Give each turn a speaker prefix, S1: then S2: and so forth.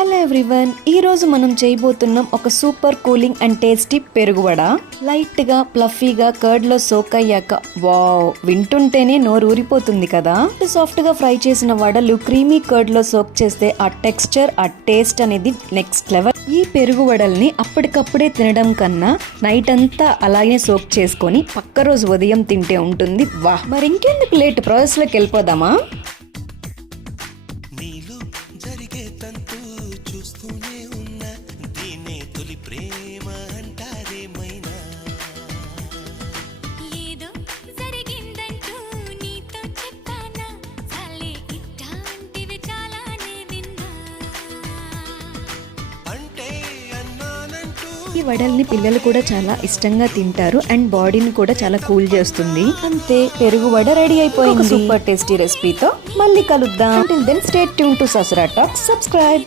S1: Hello everyone ఈ రోజు మనం చేయబోతున్నాం ఒక సూపర్ కూలింగ్ అండ్ టేస్టీ పెరుగువడ. లైట్గా ప్లఫీగా కర్డ్లో సోక్ అయ్యాక. వావ్ వింటుంటేనే నోరు ఊరిపోతుంది కదా. సాఫ్ట్గా ఫ్రై చేసిన వడలు క్రీమీ కర్డ్లో సోక్ చేస్తే ఆ టెక్స్చర్ ఆ టేస్ట్ అనేది నెక్స్ట్ లెవెల్. ఈ పెరుగు వడల్ని అప్పటికప్పుడే తినడం కన్నా నైట్ అంతా అలాగే సోక్ చేసుకొని పక్క రోజు ఉదయం తింటే ఉంటుంది. వాహ్! మరి ఇంకెందుకు లేట్? ప్రాసెస్లోకి వెళ్ళిపోదామా?
S2: జరిగే
S1: ఈ వడల్ని పిల్లలు కూడా చాలా ఇష్టంగా తింటారు అండ్ బాడీని కూడా చాలా కూల్ చేస్తుంది. అంతే పెరుగు వడ రెడీ అయిపోయింది. సూపర్ టేస్టీ రెసిపీతో మళ్ళీ కలుద్దాం. దెన్ స్టేట్ ట్యూన్ టు ససరా టాక్ సబ్స్క్రైబ్